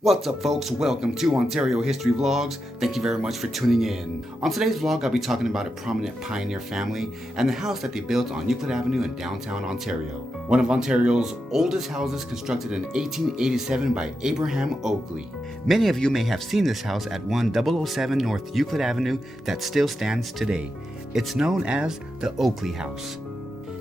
What's up, folks? Welcome to Ontario History Vlogs. Thank you very much for tuning in. On today's vlog, I'll be talking about a prominent pioneer family and the house that they built on Euclid Avenue in downtown Ontario. One of Ontario's oldest houses, constructed in 1887 by Abraham Oakley. Many of you may have seen this house at 1007 North Euclid Avenue that still stands today. It's known as the Oakley House.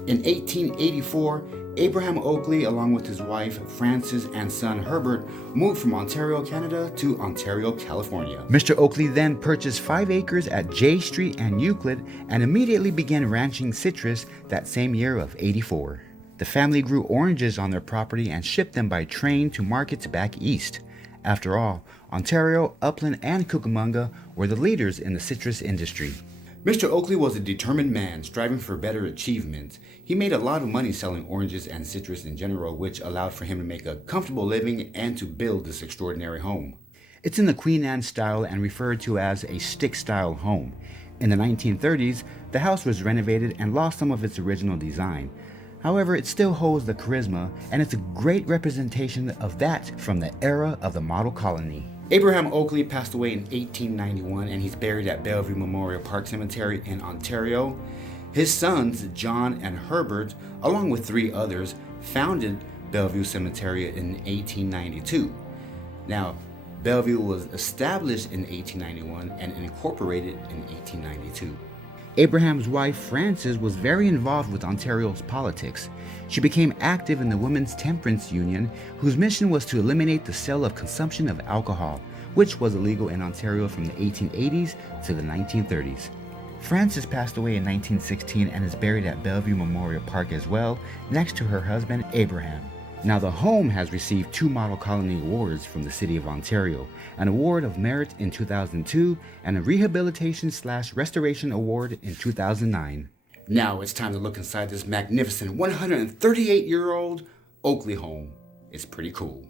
In 1884, Abraham Oakley, along with his wife Frances and son Herbert, moved from Ontario, Canada to Ontario, California. Mr. Oakley then purchased 5 acres at J Street and Euclid and immediately began ranching citrus that same year of '84. The family grew oranges on their property and shipped them by train to markets back east. After all, Ontario, Upland, and Cucamonga were the leaders in the citrus industry. Mr. Oakley was a determined man, striving for better achievements. He made a lot of money selling oranges and citrus in general, which allowed for him to make a comfortable living and to build this extraordinary home. It's in the Queen Anne style and referred to as a stick-style home. In the 1930s, the house was renovated and lost some of its original design. However, it still holds the charisma, and it's a great representation of that from the era of the model colony. Abraham Oakley passed away in 1891, and he's buried at Bellevue Memorial Park Cemetery in Ontario. His sons, John and Herbert, along with 3 others, founded Bellevue Cemetery in 1892. Now, Bellevue was established in 1891 and incorporated in 1892. Abraham's wife, Frances, was very involved with Ontario's politics. She became active in the Women's Temperance Union, whose mission was to eliminate the sale of consumption of alcohol, which was illegal in Ontario from the 1880s to the 1930s. Frances passed away in 1916 and is buried at Bellevue Memorial Park as well, next to her husband, Abraham. Now, the home has received 2 Model Colony Awards from the City of Ontario, an Award of Merit in 2002 and a Rehabilitation/Restoration Award in 2009. Now it's time to look inside this magnificent 138-year-old Oakley home. It's pretty cool.